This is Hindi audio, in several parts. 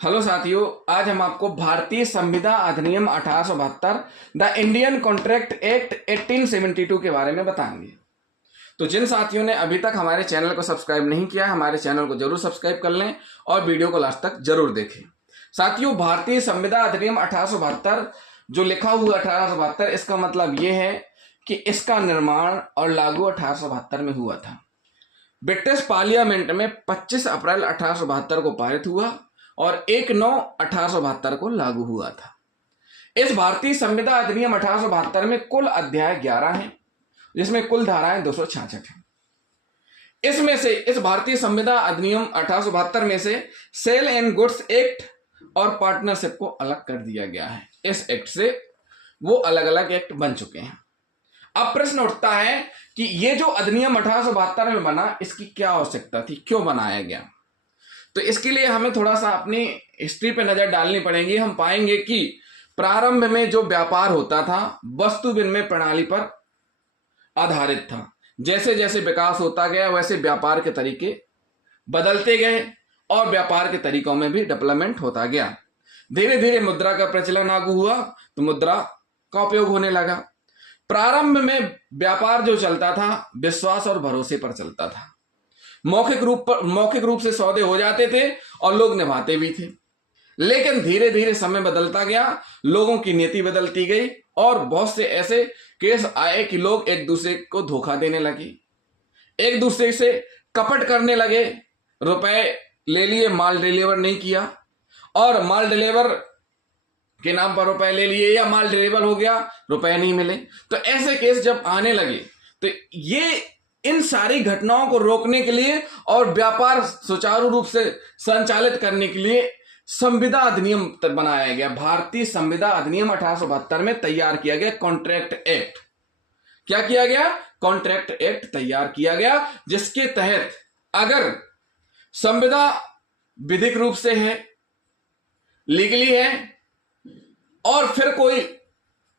हेलो साथियों, आज हम आपको भारतीय संविदा अधिनियम 1872 द इंडियन कॉन्ट्रैक्ट एक्ट 1872 के बारे में बताएंगे। तो जिन साथियों ने अभी तक हमारे चैनल को सब्सक्राइब नहीं किया, हमारे चैनल को जरूर सब्सक्राइब कर लें और वीडियो को लास्ट तक जरूर देखें। साथियों, भारतीय संविदा अधिनियम 1872 जो लिखा हुआ 1872, इसका मतलब ये है कि इसका निर्माण और लागू 1872 में हुआ था। ब्रिटिश पार्लियामेंट में 25 अप्रैल 1872 को पारित हुआ और 1/9/1872 को लागू हुआ था। इस भारतीय संविदा अधिनियम 1872 में कुल अध्याय 11 हैं, जिसमें कुल धाराएं 266 हैं। इसमें से इस भारतीय संविदा अधिनियम 1872 में से सेल एंड गुड्स एक्ट और पार्टनरशिप को अलग कर दिया गया है। इस एक्ट से वो अलग अलग एक्ट बन चुके हैं। अब प्रश्न उठता है कि ये जो अधिनियम 1872 में बना, इसकी क्या आवश्यकता थी, क्यों बनाया गया। तो इसके लिए हमें थोड़ा सा अपनी हिस्ट्री पे नजर डालनी पड़ेगी। हम पाएंगे कि प्रारंभ में जो व्यापार होता था वस्तु विनिमय प्रणाली पर आधारित था। जैसे जैसे विकास होता गया वैसे व्यापार के तरीके बदलते गए और व्यापार के तरीकों में भी डेवलपमेंट होता गया। धीरे धीरे मुद्रा का प्रचलन लागू हुआ तो मुद्रा का उपयोग होने लगा। प्रारंभ में व्यापार जो चलता था विश्वास और भरोसे पर चलता था। मौखिक रूप से सौदे हो जाते थे और लोग निभाते भी थे। लेकिन धीरे धीरे समय बदलता गया, लोगों की नीति बदलती गई और बहुत से ऐसे केस आए कि लोग एक दूसरे को धोखा देने लगे, एक दूसरे से कपट करने लगे। रुपए ले लिए, माल डिलीवर नहीं किया, और माल डिलीवर के नाम पर रुपए ले लिए या माल डिलीवर हो गया, रुपए नहीं मिले। तो ऐसे केस जब आने लगे तो ये इन सारी घटनाओं को रोकने के लिए और व्यापार सुचारू रूप से संचालित करने के लिए संविदा अधिनियम बनाया गया। भारतीय संविदा अधिनियम 1872 में तैयार किया गया कॉन्ट्रैक्ट एक्ट। क्या किया गया? कॉन्ट्रैक्ट एक्ट तैयार किया गया, जिसके तहत अगर संविदा विधिक रूप से है, लीगली है, और फिर कोई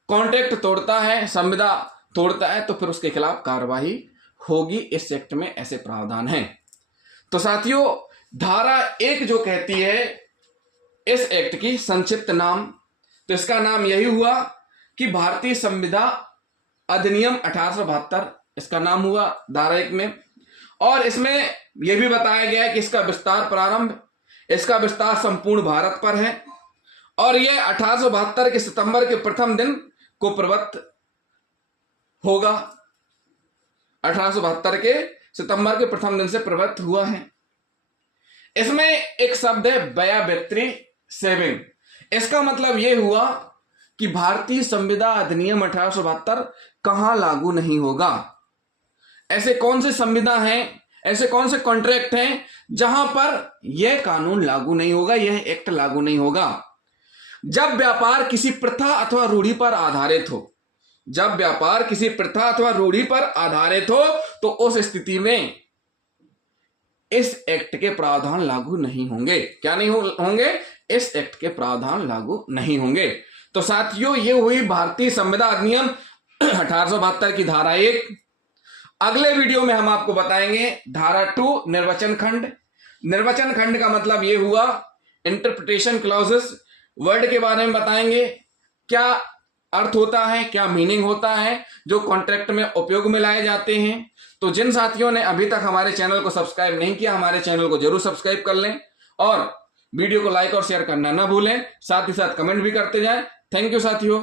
कॉन्ट्रैक्ट तोड़ता है, संविदा तोड़ता है, तो फिर उसके खिलाफ कार्रवाई होगी। इस एक्ट में ऐसे प्रावधान हैं। तो साथियों, धारा 1 जो कहती है इस एक्ट की संक्षिप्त नाम, तो इसका नाम यही हुआ कि भारतीय संविदा अधिनियम 1872 इसका नाम हुआ धारा 1 में। और इसमें यह भी बताया गया है कि इसका विस्तार संपूर्ण भारत पर है और यह 1872 के सितंबर के प्रथम दिन को प्रवृत्त होगा। 1872 के सितंबर के प्रथम दिन से प्रवृत्त हुआ है। इसमें एक शब्द है व्यय वित्तीय सेविंग। इसका मतलब यह हुआ कि भारतीय संविदा अधिनियम 1872 कहां लागू नहीं होगा। ऐसे कौन से संविदा हैं, ऐसे कौन से कॉन्ट्रैक्ट हैं जहां पर यह कानून लागू नहीं होगा, यह एक्ट लागू नहीं होगा। जब व्यापार किसी प्रथा अथवा रूढ़ी पर आधारित हो, जब व्यापार किसी प्रथा अथवा रूढ़ी पर आधारित हो, तो उस स्थिति में इस एक्ट के प्रावधान लागू नहीं होंगे। क्या नहीं होंगे? इस एक्ट के प्रावधान लागू नहीं होंगे। तो साथियों, ये हुई भारतीय संविदा अधिनियम 1872 की धारा 1। अगले वीडियो में हम आपको बताएंगे धारा 2 निर्वचन खंड। निर्वचन खंड का मतलब यह हुआ इंटरप्रिटेशन क्लॉजेस, वर्ड के बारे में बताएंगे, क्या अर्थ होता है, क्या मीनिंग होता है, जो कॉन्ट्रैक्ट में उपयोग में लाए जाते हैं। तो जिन साथियों ने अभी तक हमारे चैनल को सब्सक्राइब नहीं किया, हमारे चैनल को जरूर सब्सक्राइब कर लें और वीडियो को लाइक और शेयर करना ना भूलें। साथ ही साथ कमेंट भी करते जाएं। थैंक यू साथियों।